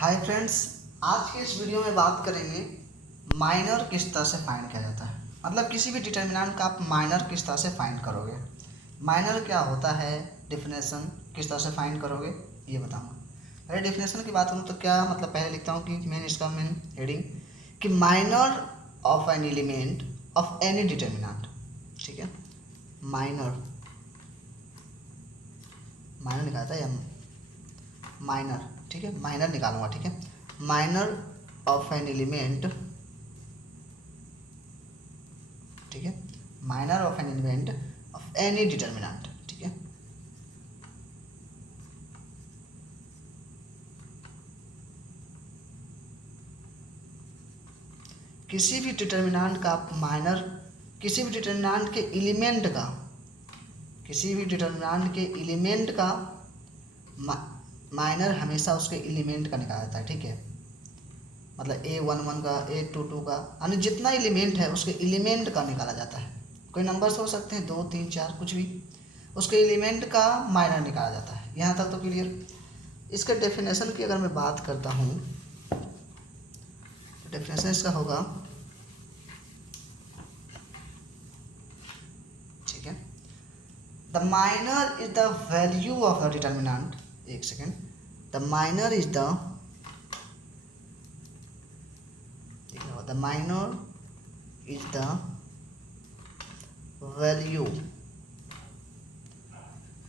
Hi friends, आज के इस वीडियो में बात करेंगे माइनर किस तरह से फाइंड किया जाता है। मतलब किसी भी डिटर्मिनेंट का आप माइनर किस तरह से फाइंड करोगे, माइनर क्या होता है, डेफिनेशन किस तरह से फाइंड करोगे ये बताऊंगा। पहले डेफिनेशन की बात करूँ तो क्या मतलब, पहले लिखता हूँ कि इसका मेन हेडिंग कि minor of an element of any determinant. ठीक है, माइनर निकालता है या माइनर, ठीक है, माइनर निकालूंगा। ठीक है, माइनर ऑफ एन एलिमेंट, ठीक है, minor of an element of any determinant. ठीक है, किसी भी डिटर्मिनेंट का माइनर, किसी भी डिटर्मिनेंट के एलिमेंट का, किसी भी डिटर्मिनेंट के एलिमेंट का माइनर हमेशा उसके एलिमेंट का निकाला जाता है। ठीक है, मतलब A11 का, A22 का, यानी जितना एलिमेंट है उसके एलिमेंट का निकाला जाता है। कोई नंबर्स हो सकते हैं 2 3 4 कुछ भी, उसके एलिमेंट का माइनर निकाला जाता है। यहाँ तक तो क्लियर। इसके डेफिनेशन की अगर मैं बात करता हूँ तो डेफिनेशन इसका होगा, ठीक है, the minor is the value of the determinant, एक second, the minor is the minor is the value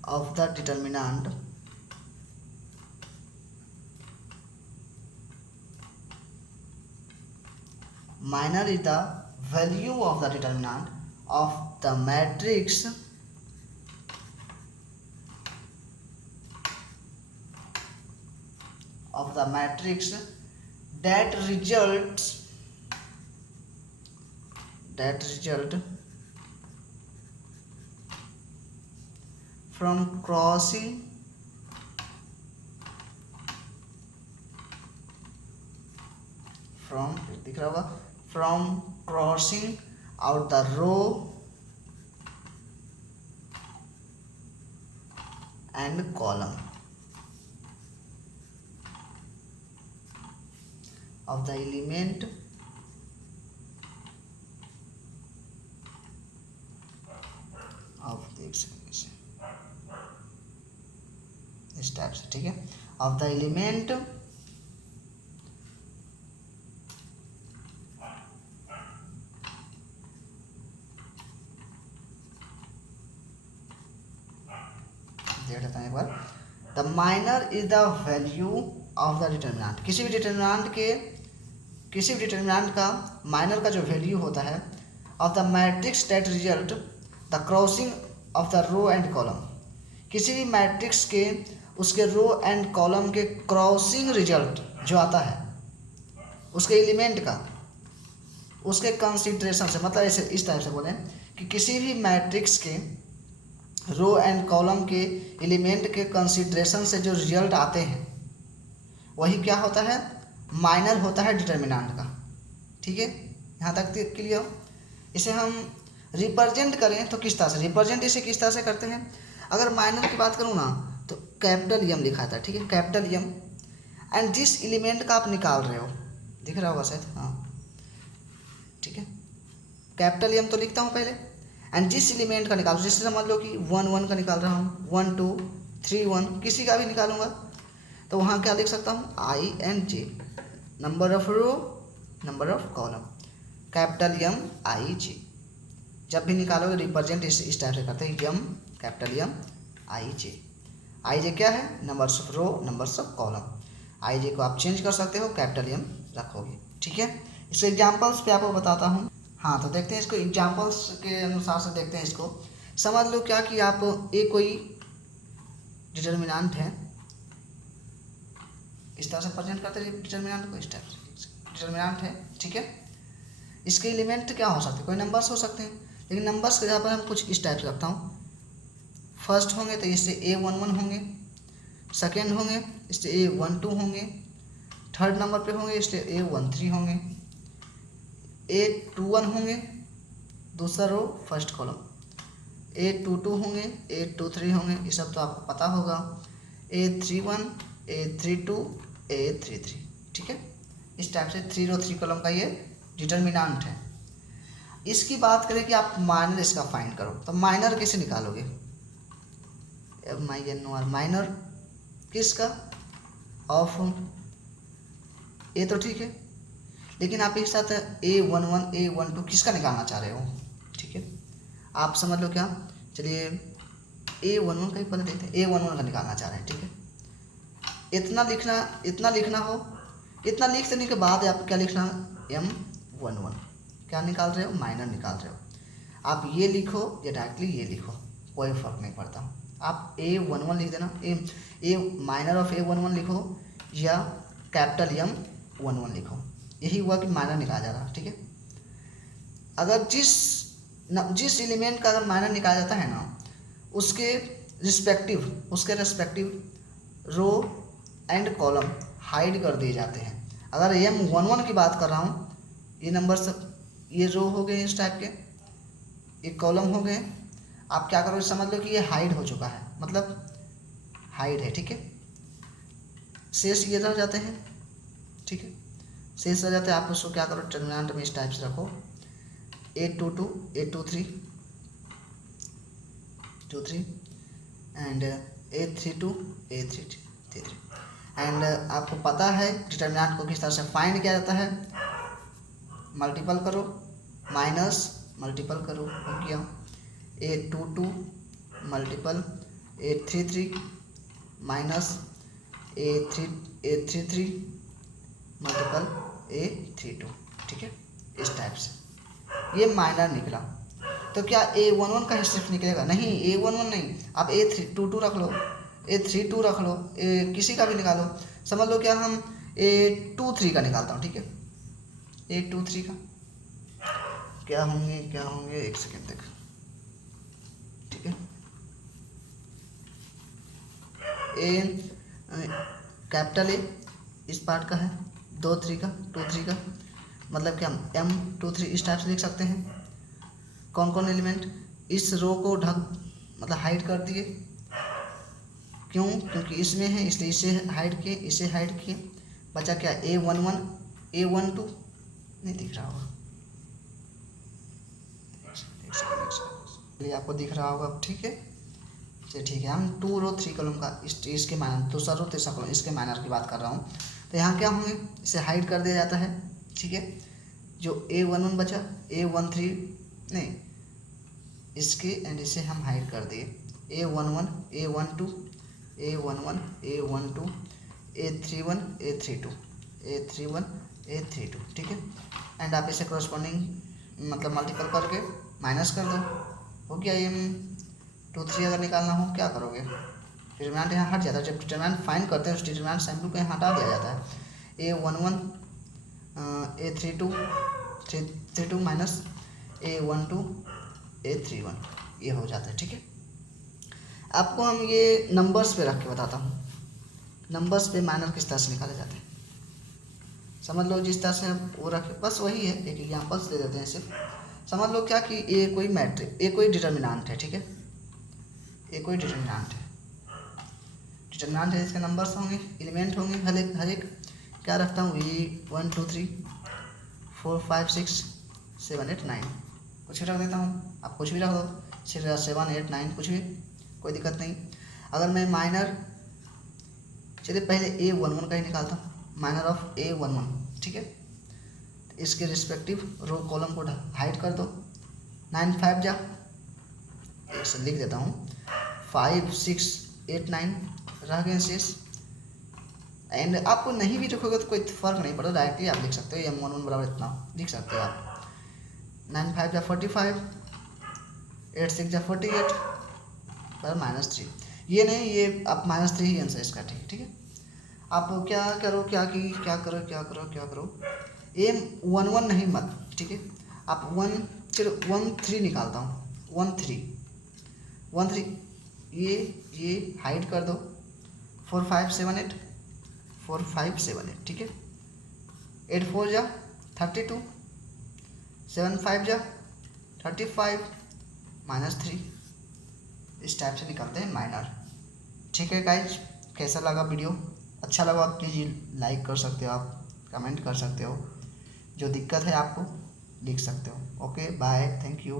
of the determinant minor is the value of the determinant of the matrix that result from crossing दिख रहा होगा, from crossing out the row and column of the element of इस type से। ठीक है, of the element देख लेते हैं एक बार। The minor is the value of the determinant, किसी भी डिटर्मिनेंट का माइनर का जो वैल्यू होता है, of the matrix that result the crossing of the row and column, किसी भी मैट्रिक्स के उसके रो एंड कॉलम के क्रॉसिंग रिजल्ट जो आता है उसके एलिमेंट का, उसके कंसीडरेशन से, मतलब ऐसे इस टाइप से बोलें कि किसी भी मैट्रिक्स के रो एंड कॉलम के एलिमेंट के कंसीडरेशन से जो रिजल्ट आते हैं वही क्या होता है, माइनर होता है डिटर्मिनेंट का। ठीक है, यहाँ तक क्लियर। इसे हम रिप्रेजेंट करें तो किस तरह से, रिप्रेजेंट इसे किस तरह से करते हैं, अगर माइनर की बात करूँ ना तो कैपिटल एम लिखा था। ठीक है, कैपिटल एम, एंड जिस एलिमेंट का आप निकाल रहे हो, दिख रहा होगा शायद, हाँ ठीक है, कैपिटल एम तो लिखता हूँ पहले, एंड जिस एलिमेंट का निकालो, जैसे समझ लो कि 1 1 का निकाल रहा हूँ, 1 2 3 1 किसी का भी निकालूंगा तो वहाँ क्या लिख सकता हूँ, INJ, number of row, number of column, capital MIJ। जब भी निकालोगे रिप्रेजेंट इस टाइप से करते हैं, एम कैपिटल IJ क्या है, numbers of row, numbers of column. IJ को आप चेंज कर सकते हो, कैपिटल M रखोगे। ठीक है, इसके एग्जाम्पल्स पे आपको बताता हूँ। हाँ, तो देखते हैं इसको एग्जाम्पल्स के अनुसार से देखते हैं इसको। समझ लो क्या कि आप कोई डिटर्मिनेंट है, इस तरह से प्रेजेंट करते हैं डिटर्मिनेंट को, इस टाइप से डिटर्मिनेंट है। ठीक है, इसके एलिमेंट क्या हो सकते हैं, कोई नंबर्स हो सकते हैं, लेकिन नंबर्स के जगह पर हम कुछ इस टाइप से रखता हूँ। फर्स्ट होंगे तो इससे A11 होंगे, सेकेंड होंगे इससे A12 होंगे, थर्ड नंबर पे होंगे इसलिए A13 होंगे, A21 होंगे दूसरा रो फर्स्ट कॉलम, A22 होंगे, A23 होंगे, ये सब तो आपको पता होगा, A31 A32 A33, ठीक है। इस टाइप से 3 रो 3 कॉलम का ये डिटर्मिनेंट है। इसकी बात करें कि आप माइनर इसका फाइंड करो, तो माइनर कैसे निकालोगे? MINOR माइनर किसका? ऑफ ए तो ठीक है, लेकिन आप एक साथ A11 A12 किसका निकालना चाह रहे हो? ठीक है, आप समझ लो क्या। चलिए A11 का ही पहले देखते हैं। A11 का निकालना चाह रहे हैं, ठीक है। इतना लिखना हो, इतना लिख देने के बाद आप क्या लिखना? M11 क्या निकाल रहे हो? माइनर निकाल रहे हो। आप ये लिखो या डायरेक्टली ये लिखो, कोई फर्क नहीं पड़ता। आप A11 लिख देना, ए माइनर ऑफ A11 लिखो या कैपिटल M11 लिखो, यही हुआ कि माइनर निकाला जा रहा है, ठीक है। अगर जिस एलिमेंट का अगर माइनर निकाला जाता है ना, उसके respective row and column hide कर दिए जाते हैं। अगर M11 की बात कर रहा हूँ, ये नंबर सब ये रो हो गए इस टाइप के, एक कॉलम हो गए। आप क्या करोगे? समझ लो कि ये हाइड हो चुका है, मतलब हाइड है, ठीक है। शेष ये रह जाते हैं, ठीक है, शेष रह जाते हैं। आप उसको क्या करो? डिटरमिनेंट में इस टाइप से रखो A22 A23 and A32 A33 and आपको पता है डिटरमिनेंट को किस तरह से फाइंड किया जाता है। मल्टीपल करो, माइनस मल्टीपल करो, हो गया A22 multiple A33 minus A33 multiple A32, ठीक है। इस टाइप से ये माइनर निकला। तो क्या A11 का ही सिर्फ निकलेगा? नहीं, A11 नहीं, आप A22 रख लो, A32 रख लो, किसी का भी निकालो। समझ लो क्या हम A23 का निकालता हूँ, ठीक है। A23 का क्या होंगे, एक सेकेंड तक, ठीक है। कैपिटल A इस पार्ट का है, 23 का, मतलब क्या हम M23 इस टाइप से लिख सकते हैं। कौन कौन एलिमेंट इस रो को मतलब हाइड कर दिए, क्यों? क्योंकि इसमें है, इसलिए इसे हाइड किए। बचा क्या? A11 A12 नहीं दिख रहा होगा, आपको दिख रहा होगा, ठीक है। चलिए ठीक है, हम 2 रो 3 कॉलम का इसके माइनर, दूसरा रो तीसरा कॉलम इसके माइनर की बात कर रहा हूँ। तो यहाँ क्या होंगे? इसे हाइड कर दिया जाता है, ठीक है। जो A11 बचा, A13 नहीं, इसके एंड इसे हम हाइड कर दिए। A11 A12 A11 A12 A31 A32 A32, ठीक है। एंड आप इसे करस्पॉन्डिंग मतलब मल्टीपल करके माइनस कर दो, हो गया। M23 अगर निकालना हो क्या करोगे? डिटरमिनेंट यहाँ हट जाता है। जब डिटरमिनेंट फाइंड करते हैं उस डिटरमिनेंट सैम्पल को यहाँ हटा दिया जाता है। A11 A32 minus A12 A31 ये हो जाता है, ठीक है। आपको हम ये नंबर्स पे रख के बताता हूँ, नंबर्स पे माइनर किस तरह से निकाले जाते हैं। समझ लो जिस तरह से वो रखे, बस वही है, एक एग्जाम्पल्स दे देते हैं सिर्फ। समझ लो क्या कि ये कोई मैट्रिक, ये कोई डिटरमिनेंट है, ठीक है। ये कोई डिटरमिनेंट है, इसके नंबर्स होंगे, एलिमेंट होंगे, हर एक क्या रखता हूँ? ये 1 2 3 4 5 6 7 8 9 कुछ भी रख देता हूँ। आप कुछ भी रख दो, 7 8 9 कुछ भी, कोई दिक्कत नहीं। अगर मैं माइनर, चलिए पहले A11 का ही निकालता हूँ, माइनर ऑफ A11, ठीक है। इसके रिस्पेक्टिव रो कॉलम को हाइड कर दो। 9 5 जा, ऐसे लिख देता हूँ, 5 6 8 9 रह गए शेष। एंड आपको नहीं भी रखोगे तो कोई फर्क नहीं पड़ता, डायरेक्टली आप लिख सकते हो M11 बराबर इतना लिख सकते हो आप। 9 5 जा 45, 8 6 जा 48 पर -3। ये नहीं, ये आप -3 ही आंसर इसका, ठीक है। आप क्या करो M11 नहीं मत, ठीक है। आप 13 निकालता हूँ, 13 ये हाइड कर दो। 4 5 7 8 4 5 7 8, ठीक है। 8 4 जा 32, 7 5 जा 35 -3, इस टाइप से निकलते हैं माइनर, ठीक है गाइज। कैसा लगा वीडियो? अच्छा लगा प्लीज़ लाइक कर सकते हो, आप कमेंट कर सकते हो, जो दिक्कत है आपको लिख सकते हो। Okay bye, thank you.